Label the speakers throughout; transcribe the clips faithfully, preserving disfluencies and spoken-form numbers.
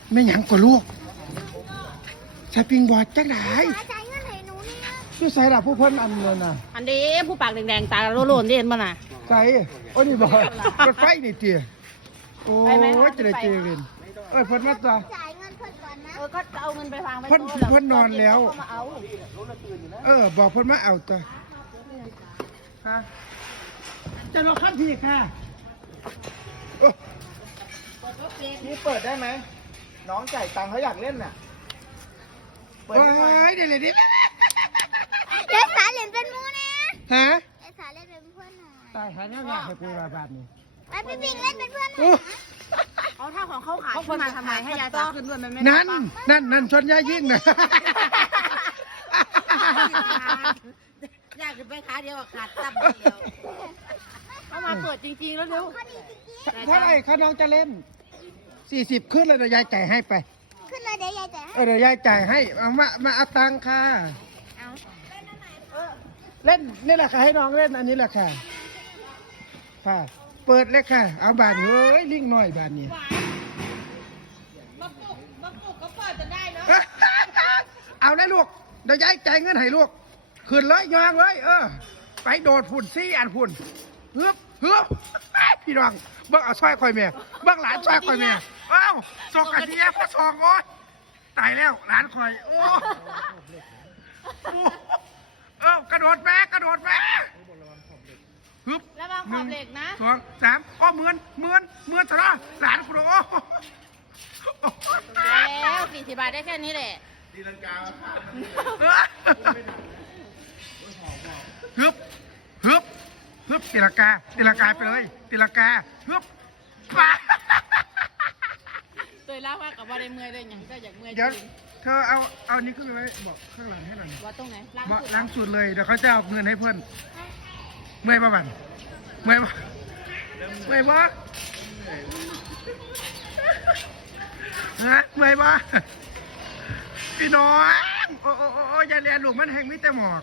Speaker 1: ไม่หยังกว่าลูกใช้ปิงบอดจักไหน
Speaker 2: จ่ายเงินให้หนูนี่นะ
Speaker 1: ชื่อใส่ละผู้เพิ่นอันเลยนะ
Speaker 3: อันนี้ผู้ปากแดงๆตาโลนๆเด่นมาน่ะ
Speaker 1: ใส่โอ้นี่บอกรถไฟนี่เตี๋ยโอ้ยจะได้เจอกันเออเพิ่นมาต่อ
Speaker 2: จ่ายเงินเพิ่นก่อนนะ
Speaker 3: เออก็เอาเงินไปวางไว้
Speaker 1: เพิ่นเพิ่นนอนแล้ว
Speaker 3: เขามาเอา
Speaker 1: เออบอกเพิ่นมาเอาต่อฮะจะรอขั้นทีค่ะโอ้นี่เปิดได้ไหมน้องจ่ายตังค์เขาอยากเล่นน่ะเปิดได้ไหมเดี๋ยวเดี๋ยว
Speaker 2: เดี๋ยวสาเหรียญเป็นมูนะ
Speaker 1: ฮะ
Speaker 2: เดี๋ยวสาเล่นเป็นเพื่อนหน่อย
Speaker 1: ตายหาหน้าอยากให้กูมาแบบนี้
Speaker 2: ไปพี่ปิงเล่นเป็นเพื่อนหน่
Speaker 1: โอ้
Speaker 2: อยนะ
Speaker 3: เอาถ้าของเขาขายขึ้นมาทำไมให้ยายตาขึ้นด้วยมันไม่
Speaker 1: นั่นนั่นนั่นชนยายิ่งนะ
Speaker 3: ยากขึ้นไปขาเดียวขาดตั้มเดียวเอามาเปิดจริงๆแล้วเร็ว
Speaker 2: พอดีจริง
Speaker 1: เท่าไหร่คะน้องจะเล่นสี่สิบขึ้นเลยเดี๋ยวยายจ่ายให้ไป
Speaker 2: ๆขึ้นเลยเดี๋ยวยายจ่ายให้
Speaker 1: เออเดี๋ยวยายจ่ายให้เอามามาเอาตังค่ะ
Speaker 2: เอา
Speaker 1: เล่นนี่แหละค่ะให้น้องเล่นอันนี้แหละค่ะค่ะเปิดเลยค่ะ เอาบานเฮ้ยลิงหน่อยบานนี้
Speaker 3: มาปลุกมาปลุกก็เปิดจะได้เนาะ
Speaker 1: เอาเลยลูกเดี๋ยวยายจ่ายเงินให้ลูกขึ้นเลยยองเลยเออไปโดดฝุ่นซี่อันฝุ่นฮึบฮึบพี่น้องเบิ้งเอาสร้อยคอยเมียเบิ้งหลานสร้อยคอยเมียเอ้าส่งกันทีแอฟก็ส่งโอ้ยตายแล้วหลานคอยโอ้โอ้เอ้ากระโดดแม่กระโดดแม่ฮึบ
Speaker 3: ระวังขอบเหล็กนะ
Speaker 1: สองสามอ้อเหมือนเหมือนเหมือนทะเลาะหลานคุณโอ้
Speaker 3: แล้วสี่สิบบาทได้แค่นี้แหละ
Speaker 1: ฮึบฮึบฮึบตีลังกาตีลังกาไปเลยตีลังกาฮึบป้า
Speaker 3: เคยเล่าว่ากับว่าได้เมื่อยได้ยังก็อยากเมื่อย
Speaker 1: เดี๋ยว
Speaker 3: จริง
Speaker 1: เธอเอาเอานี้ขึ้นไปไว้บอกข้างหลังให้หน่อย
Speaker 3: ว่าตรงไหนล้าง
Speaker 1: บอก
Speaker 3: สุด
Speaker 1: ล้างสูตรเลยเดี๋ยวเขาจะเอาเงินให้เพื่อนเมื่อยป่ะบันเมื่อยป่ะเมื่อยป่ะฮะเมื่อยป่ะพี่น้องโอ้โอ้โอ้โอ้ยายแลนหลูกมันแห้งมิแต่หมอก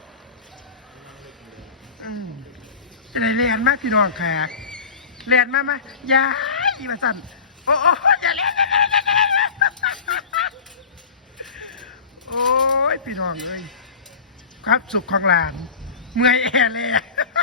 Speaker 1: อืมจะได้แลนมากพี่น้องค่ะแลนมาไหมยายอีมาสั่นโอ้โอ้อย่าแลนอย่าแลนอย่าแลนโอ้ยพี่น้องเอ้ยครับสุขของหลานเมื่อยแอร์เลย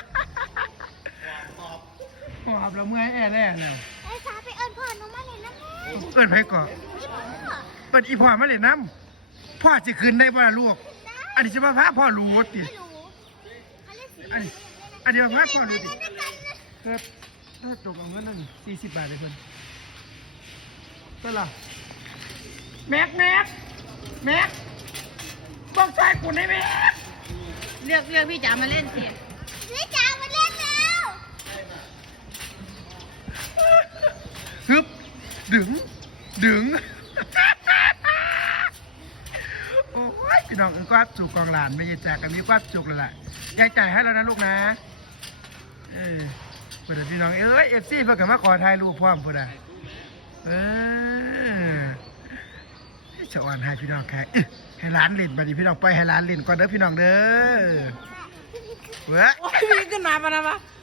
Speaker 1: หอบแล้วเมื่อยแอร์แล้วเนี่ย
Speaker 2: ไอ้สาไปเอิญพ่อหนูมาเล่นน้ำแม่
Speaker 1: เอิ้นไผก่อน
Speaker 2: นี่พ่อ
Speaker 1: เอิ้นอีพ่อมาเล่นน้ำพ่อสิคืนได้บ่ล่ะลูกอันนี้จะมาพาพ่อรู้ติ
Speaker 2: ไม่รู้เขาเล่นสี
Speaker 1: อันนี้อันนี้มาพาพ่อรู้ติ
Speaker 2: เล่นด้วยกันนะครับ
Speaker 1: ถ้าจบเอาเงินนั่นสี่สิบบาทเลยเพิ่นก็ล่ะแม็กแม็กแม็กบอกชายกูได้แม็ก
Speaker 3: เรียกเรียกพี่จ๋ามาเล่นสิ
Speaker 2: พี่จ๋ามาเล่นแล้ว
Speaker 1: ฮึบดึงดึงโอ้ยพี่น้องคือความสุขของหลานไม่ใช่แจกกันมีความสุขเลยล่ะยายจ่ายให้แล้วนะลูกนะเออเพื่อนพี่น้องเอ้ยเอฟซีเพื่อนก็มาขอถ่ายรูปพร้อมเพื่อนเออจะอ่อนให้พี่น้องแค่ให้หลานเล่นบัดนี้พี่น้องไปให้หลานเล่นก่อนเด้อพี่น้องเด้อเว้ย
Speaker 3: โอ้ยมีขึ้นมาปะนะปะ